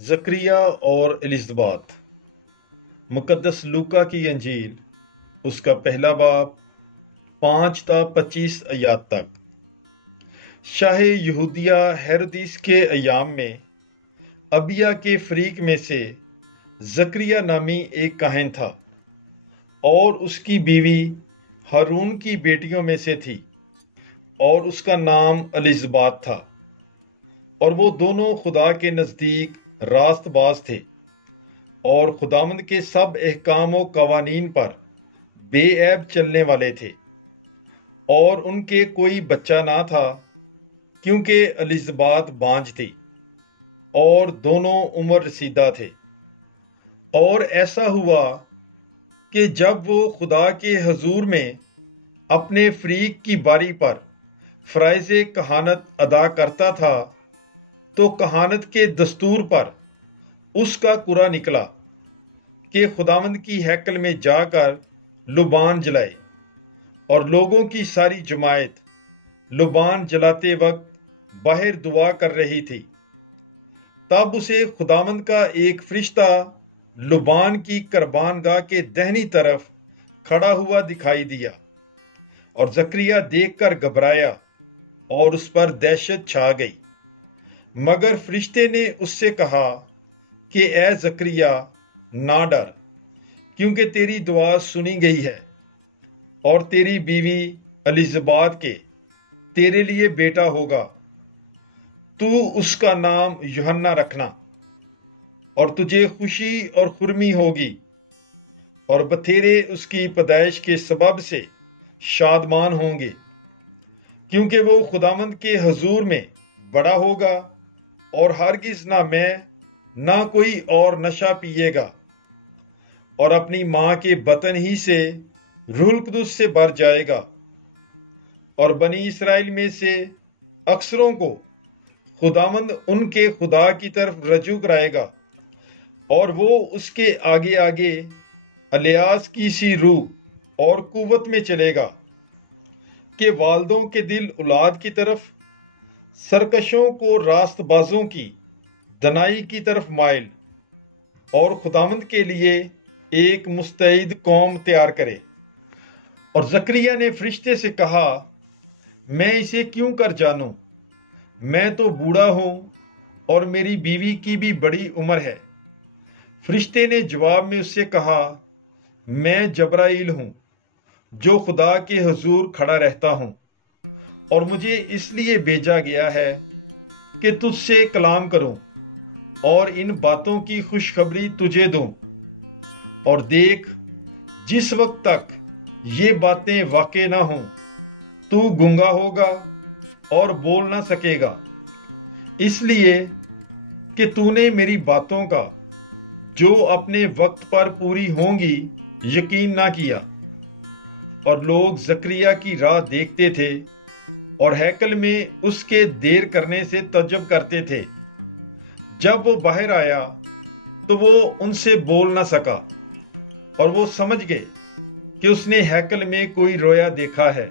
زکریا اور الزبات مقدس لوکا کی انجیل اس کا پہلا باب 5 تا 25 آیات تک۔ شاہ یہودیہ ہیرودیس کے ایام میں ابیا کے فریق میں سے زکریا نامی ایک کاہن تھا اور اس کی بیوی ہارون کی بیٹیوں میں سے تھی اور اس کا نام الزبات تھا، اور وہ دونوں خدا کے نزدیک راست باز تھے اور خداوند کے سب احکام و قوانین پر بے عیب چلنے والے تھے، اور ان کے کوئی بچہ نہ تھا کیونکہ الزبات بانجھ تھی اور دونوں عمر رسیدہ تھے۔ اور ایسا ہوا کہ جب وہ خدا کے حضور میں اپنے فریق کی باری پر فرائض کہانت ادا کرتا تھا تو کہانت کے دستور پر اس کا کرا نکلا کہ خداوند کی ہیکل میں جا کر لبان جلائے، اور لوگوں کی ساری جماعت لبان جلاتے وقت باہر دعا کر رہی تھی۔ تب اسے خداوند کا ایک فرشتہ لبان کی قربان گاہ کے دہنی طرف کھڑا ہوا دکھائی دیا، اور زکریا دیکھ کر گھبرایا اور اس پر دہشت چھا گئی۔ مگر فرشتے نے اس سے کہا کہ اے زکریا، نہ ڈر، کیونکہ تیری دعا سنی گئی ہے، اور تیری بیوی الزبات کے تیرے لیے بیٹا ہوگا، تو اس کا نام یوحنا رکھنا، اور تجھے خوشی اور خرمی ہوگی، اور بتھیرے اس کی پیدائش کے سبب سے شادمان ہوں گے، کیونکہ وہ خداوند کے حضور میں بڑا ہوگا اور ہرگز نہ میں نہ کوئی اور نشہ پیے گا، اور اپنی ماں کے بطن ہی سے روح القدس سے بھر جائے گا، اور بنی اسرائیل میں سے اکثروں کو خداوند ان کے خدا کی طرف رجوع کرائے گا، اور وہ اس کے آگے آگے الیاس کی سی روح اور قوت میں چلے گا کہ والدوں کے دل اولاد کی طرف، سرکشوں کو راست بازوں کی دنائی کی طرف مائل، اور خداوند کے لیے ایک مستعد قوم تیار کرے۔ اور زکریا نے فرشتے سے کہا، میں اسے کیوں کر جانوں؟ میں تو بوڑھا ہوں اور میری بیوی کی بھی بڑی عمر ہے۔ فرشتے نے جواب میں اس سے کہا، میں جبرائیل ہوں جو خدا کے حضور کھڑا رہتا ہوں، اور مجھے اس لیے بھیجا گیا ہے کہ تجھ سے کلام کروں اور ان باتوں کی خوشخبری تجھے دوں۔ اور دیکھ، جس وقت تک یہ باتیں واقع نہ ہوں تو گونگا ہوگا اور بول نہ سکے گا، اس لیے کہ تو نے میری باتوں کا جو اپنے وقت پر پوری ہوں گی یقین نہ کیا۔ اور لوگ زکریا کی راہ دیکھتے تھے اور ہیکل میں اس کے دیر کرنے سے تعجب کرتے تھے۔ جب وہ باہر آیا تو وہ ان سے بول نہ سکا، اور وہ سمجھ گئے کہ اس نے ہیکل میں کوئی رویا دیکھا ہے،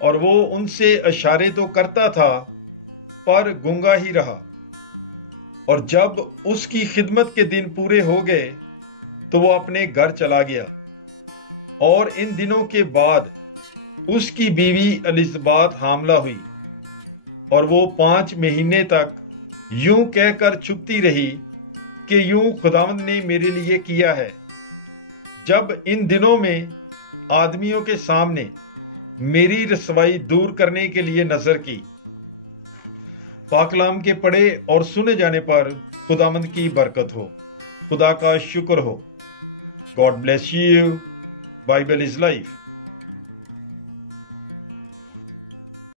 اور وہ ان سے اشارے تو کرتا تھا پر گونگا ہی رہا۔ اور جب اس کی خدمت کے دن پورے ہو گئے تو وہ اپنے گھر چلا گیا۔ اور ان دنوں کے بعد اس کی بیوی الزبات حاملہ ہوئی، اور وہ 5 مہینے تک یوں کہہ کر چھپتی رہی کہ یوں خداوند نے میرے لیے کیا ہے، جب ان دنوں میں آدمیوں کے سامنے میری رسوائی دور کرنے کے لیے نظر کی۔ پاک کلام کے پڑھے اور سنے جانے پر خداوند کی برکت ہو۔ خدا کا شکر ہو۔ God bless you. Bible is life.